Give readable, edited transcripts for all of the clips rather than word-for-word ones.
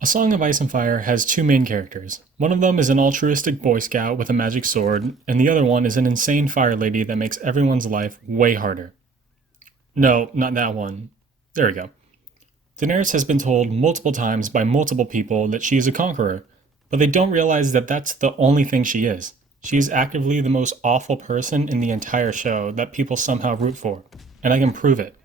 A Song of Ice and Fire has two main characters. One of them is an altruistic Boy Scout with a magic sword, and the other one is an insane fire lady that makes everyone's life way harder. No, not that one. There we go. Daenerys has been told multiple times by multiple people that she is a conqueror, but they don't realize that that's the only thing she is. She is actively the most awful person in the entire show that people somehow root for, and I can prove it.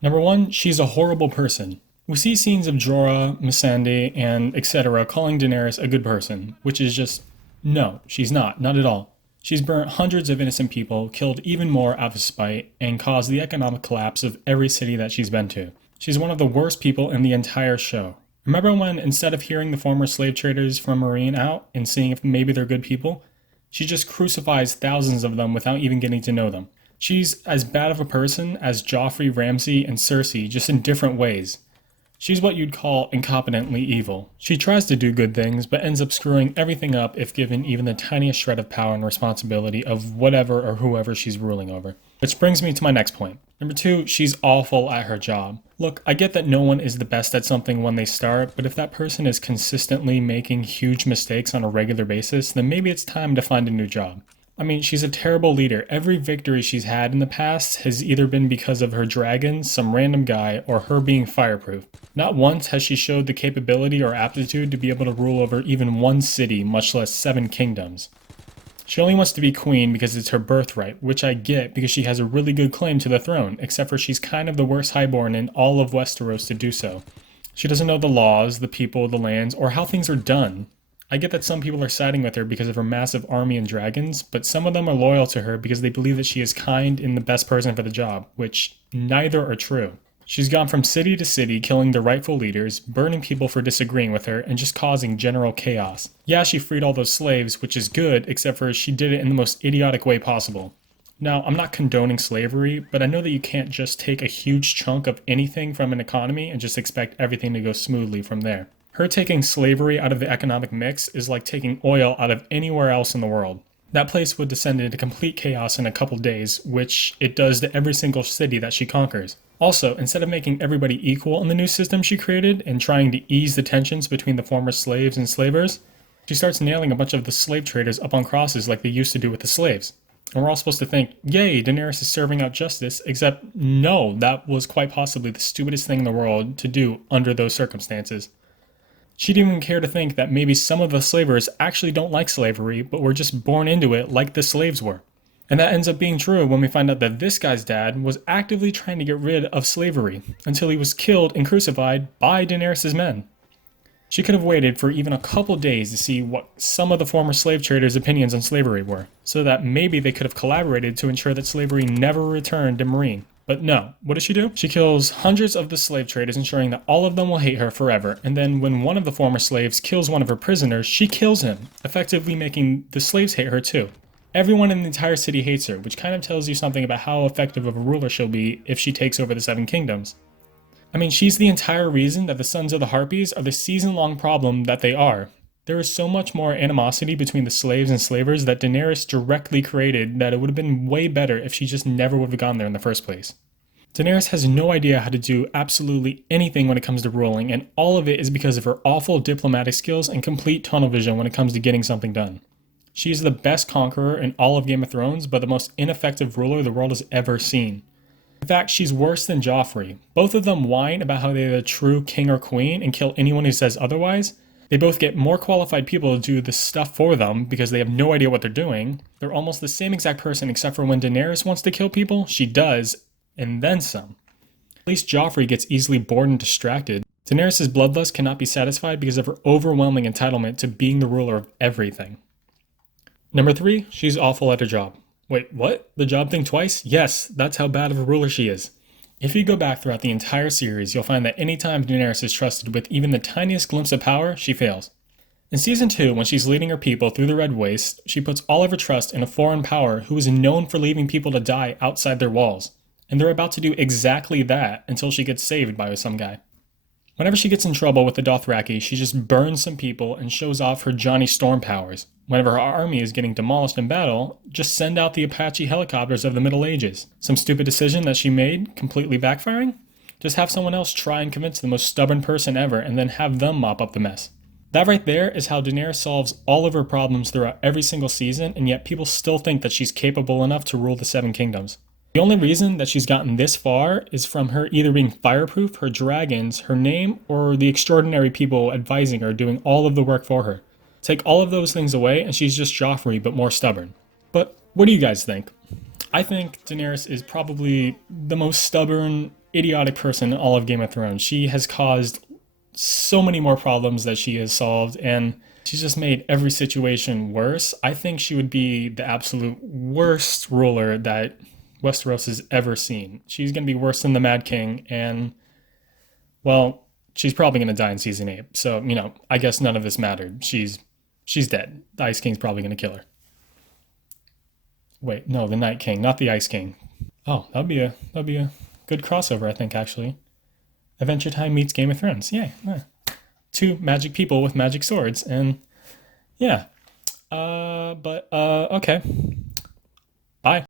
Number one, she's a horrible person. We see scenes of Jorah, Missandei, and etc. calling Daenerys a good person, which is just, no, she's not at all. She's burnt hundreds of innocent people, killed even more out of spite, and caused the economic collapse of every city that she's been to. She's one of the worst people in the entire show. Remember when, instead of hearing the former slave traders from Marine out and seeing if maybe they're good people, she just crucifies thousands of them without even getting to know them. She's as bad of a person as Joffrey, Ramsay, and Cersei, just in different ways. She's what you'd call incompetently evil. She tries to do good things, but ends up screwing everything up if given even the tiniest shred of power and responsibility of whatever or whoever she's ruling over. Which brings me to my next point. Number two, she's awful at her job. Look, I get that no one is the best at something when they start, but if that person is consistently making huge mistakes on a regular basis, then maybe it's time to find a new job. I mean, she's a terrible leader. Every victory she's had in the past has either been because of her dragon, some random guy, or her being fireproof. Not once has she showed the capability or aptitude to be able to rule over even one city, much less 7 kingdoms. She only wants to be queen because it's her birthright, which I get because she has a really good claim to the throne, except for she's kind of the worst highborn in all of Westeros to do so. She doesn't know the laws, the people, the lands, or how things are done. I get that some people are siding with her because of her massive army and dragons, but some of them are loyal to her because they believe that she is kind and the best person for the job, which neither are true. She's gone from city to city killing the rightful leaders, burning people for disagreeing with her, and just causing general chaos. Yeah, she freed all those slaves, which is good, except for she did it in the most idiotic way possible. Now, I'm not condoning slavery, but I know that you can't just take a huge chunk of anything from an economy and just expect everything to go smoothly from there. Her taking slavery out of the economic mix is like taking oil out of anywhere else in the world. That place would descend into complete chaos in a couple days, which it does to every single city that she conquers. Also, instead of making everybody equal in the new system she created and trying to ease the tensions between the former slaves and slavers, she starts nailing a bunch of the slave traders up on crosses like they used to do with the slaves. And we're all supposed to think, yay, Daenerys is serving out justice, except no, that was quite possibly the stupidest thing in the world to do under those circumstances. She didn't even care to think that maybe some of the slavers actually don't like slavery, but were just born into it like the slaves were. And that ends up being true when we find out that this guy's dad was actively trying to get rid of slavery, until he was killed and crucified by Daenerys' men. She could have waited for even a couple days to see what some of the former slave traders' opinions on slavery were, so that maybe they could have collaborated to ensure that slavery never returned to Meereen. But no, what does she do? She kills hundreds of the slave traders, ensuring that all of them will hate her forever, and then when one of the former slaves kills one of her prisoners, she kills him, effectively making the slaves hate her too. Everyone in the entire city hates her, which kind of tells you something about how effective of a ruler she'll be if she takes over the 7 kingdoms. I mean, she's the entire reason that the Sons of the Harpies are the season-long problem that they are. There is so much more animosity between the slaves and slavers that Daenerys directly created that it would have been way better if she just never would have gone there in the first place. Daenerys has no idea how to do absolutely anything when it comes to ruling, and all of it is because of her awful diplomatic skills and complete tunnel vision when it comes to getting something done. She is the best conqueror in all of Game of Thrones, but the most ineffective ruler the world has ever seen. In fact, she's worse than Joffrey. Both of them whine about how they're the true king or queen and kill anyone who says otherwise. They both get more qualified people to do the stuff for them because they have no idea what they're doing. They're almost the same exact person, except for when Daenerys wants to kill people, she does, and then some. At least Joffrey gets easily bored and distracted. Daenerys' bloodlust cannot be satisfied because of her overwhelming entitlement to being the ruler of everything. Number 3, she's awful at her job. Wait, what? The job thing twice? Yes, that's how bad of a ruler she is. If you go back throughout the entire series, you'll find that any time Daenerys is trusted with even the tiniest glimpse of power, she fails. In Season 2, when she's leading her people through the Red Waste, she puts all of her trust in a foreign power who is known for leaving people to die outside their walls. And they're about to do exactly that until she gets saved by some guy. Whenever she gets in trouble with the Dothraki, she just burns some people and shows off her Johnny Storm powers. Whenever her army is getting demolished in battle, just send out the Apache helicopters of the Middle Ages. Some stupid decision that she made, completely backfiring? Just have someone else try and convince the most stubborn person ever and then have them mop up the mess. That right there is how Daenerys solves all of her problems throughout every single season, and yet people still think that she's capable enough to rule the Seven Kingdoms. The only reason that she's gotten this far is from her either being fireproof, her dragons, her name, or the extraordinary people advising her doing all of the work for her. Take all of those things away, and she's just Joffrey, but more stubborn. But what do you guys think? I think Daenerys is probably the most stubborn, idiotic person in all of Game of Thrones. She has caused so many more problems that she has solved, and she's just made every situation worse. I think she would be the absolute worst ruler that Westeros has ever seen. She's going to be worse than the Mad King, and, well, she's probably going to die in season 8. So, I guess none of this mattered. She's dead. The Ice King's probably going to kill her. Wait, no, the Night King, not the Ice King. Oh, that'd be a good crossover, I think, actually. Adventure Time meets Game of Thrones. Yay. Yeah. Two magic people with magic swords, and yeah. Okay. Bye.